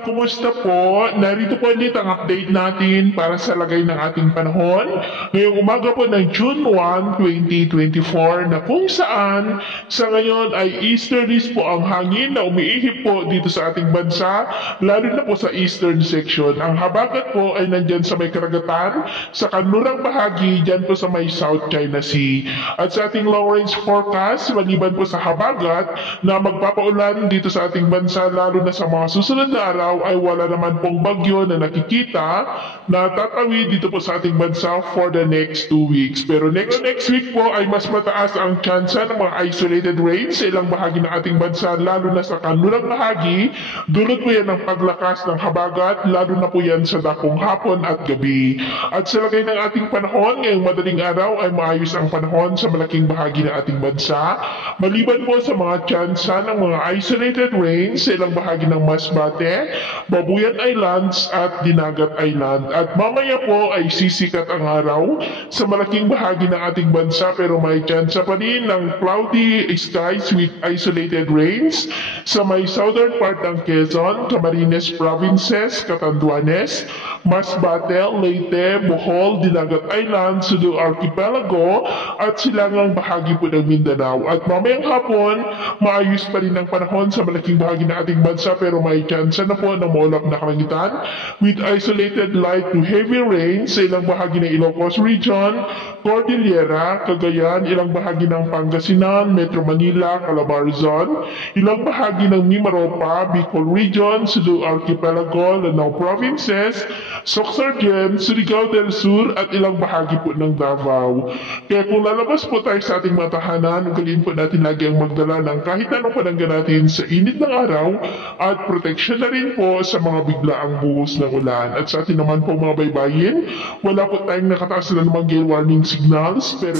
Kumusta po? Narito po ulit ang update natin para sa lagay ng ating panahon. Ngayong umaga po ng June 1, 2024 na kung saan sa ngayon ay easterlies po ang hangin na umiihip po dito sa ating bansa, lalo na po sa eastern section. Ang habagat po ay nandyan sa may karagatan, sa kanlurang bahagi, dyan po sa may South China Sea. At sa ating long range forecast, maliban po sa habagat na magpapaulan dito sa ating bansa, lalo na sa mga susunod na araw ay wala naman pong bagyo na nakikita na tatawid dito po sa ating bansa for the next 2 weeks. Pero next week po ay mas mataas ang tsansa ng mga isolated rains sa ilang bahagi ng ating bansa, lalo na sa kanlurang bahagi. Dulot po yan ng paglakas ng habagat, lalo na po yan sa dakong hapon at gabi. At sa lagay ng ating panahon, ngayong madaling araw ay maayos ang panahon sa malaking bahagi ng ating bansa. Maliban po sa mga tsansa ng mga isolated rains sa ilang bahagi ng Masbate, Babuyan Islands at Dinagat Island. At mamaya po ay sisikat ang araw sa malaking bahagi ng ating bansa, pero may tsansa pa rin ng cloudy skies with isolated rains sa may southern part ng Quezon, Camarines Provinces, Catanduanes, Masbate, Leyte, Bohol, Dinagat Island, Sulu Archipelago at silangang bahagi po ng Mindanao. At mamayang hapon, maayos pa rin ang panahon sa malaking bahagi ng ating bansa, pero may tsansa na po ng maulap na kalangitan with isolated light to heavy rain sa ilang bahagi ng Ilocos Region, Cordillera, Cagayan, ilang bahagi ng Pangasinan, Metro Manila, Calabarzon, ilang bahagi ng Mimaropa, Bicol Region, Sulu Archipelago, Lanao Provinces, Sorsogon, Surigao del Sur at ilang bahagi po ng Davao. Kaya kung lalabas po tayo sa ating mga tahanan, ugaliin po natin lagi ang magdala ng kahit anong panangga natin sa init ng araw at proteksyon na rin po sa mga biglaang buhos ng ulan. At sa atin naman po mga baybayin, wala po tayong nakataas na namang gale warning signals, pero